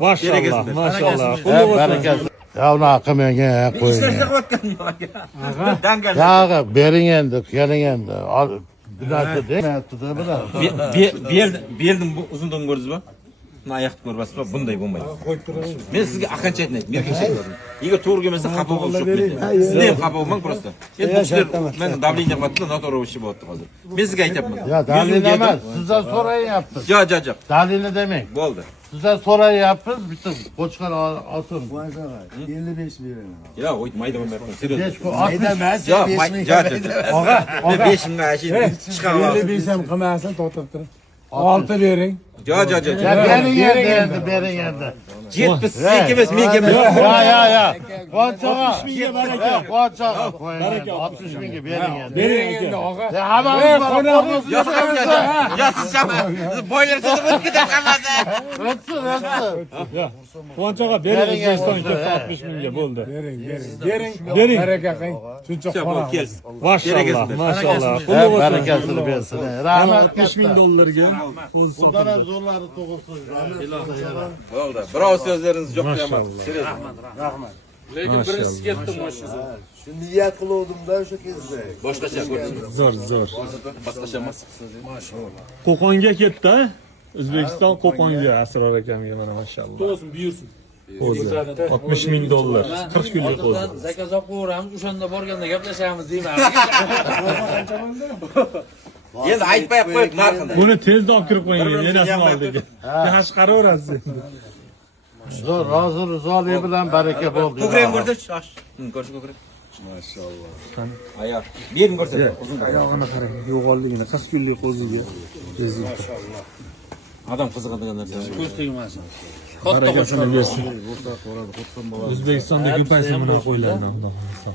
Maşallah, maşallah. Bereket. Ya onu akımenga koyun. İşler qilayotganman aka. Dangal. Ya bering endi, keling endi. Günahı değil mi? Berdim bu uzundan ko'rdingizmi? Buni oyoqni ko'rasizmi? Bunday bo'lmaydi. Men sizga aqancha aytmayman, merkincha aytaman. Agar to'g'ri kelmasa xafa bo'lish yo'q menda. Sizda ham xafa bo'lmang просто. Endi bu ishlar men davleniya qilyapti, noto'g'ri ish bo'lyapti hozir. Men sizga aytayapman. Ya dalil emas, sizdan so'rayapmiz. Yo'q. Dalilni demang. Bo'ldi. Sizdan so'rayapmiz, bitta qo'chqor olsin. 55 beraman. Yo'q, o'yt mayda bo'lmayapman. Serios. Aytamas. Yo'q, og'a. Men 5 mingga ashi chiqaman. 55 ham qilmasin, to'xtab tur. 6 bering. Yo'q. Ya bering endi. 70 senga emas, menga emas. Ya. Qo'chaga. 60 mingga baraka. Qo'chaga qo'ying. 60 mingga bering endi. Bering endi og'a. Ya hammamiz bor. Ya siz boylar sizni o'tib ketadi. O'tsin. Quvonch aka bering O'zbekistonga 60 mingga bo'ldi. Bering. Baraka qiling. Shuncha qora. Maşallah, maşallah. Barakasini bersin. Rahmat. 60 ming dollarga o'zi Bundan ham zo'rlari to'g'irsin. Bo'ldi. Birov so'zlaringiz yo'q deyman. Serios. lekin birinchisi ketdi mashina. Shu niyat qiluvdim-da o'sha kezda. Boshqacha ko'rdingizmi? Zo'r. Boshqacha emas. Qo'qonga ketdi. O'zbekiston Qo'qonga Asror akamga mana maşallah. To'sin, buyursin. O'zi 60 ming dollar. 40 kunlik o'zi. Zakaz olib qo'yamiz, o'shanda borganda gaplashamiz deyman. Endi aytmay qo'yib narxini. Buni tezda olib kirib qo'ying, enasini oldiga. Yaxshi chiqaraverasiz endi. Zo'r, hozir rizoli bilan baraka bo'ldi. Ko'krak ko'rsachi, yosh. Ko'rsa ko'krak. Maşallah. Ayoq. Bering ko'rsat. Uzun Oyog'ini qarang, yo'g'onligini 40 kunlik o'ziga. Adam qiziqadigan narsa. Ko'z tegmasin. Barakasini bersin. O'zbekistonda ko'paysin mana qo'ylarni, Xudo xohlasa.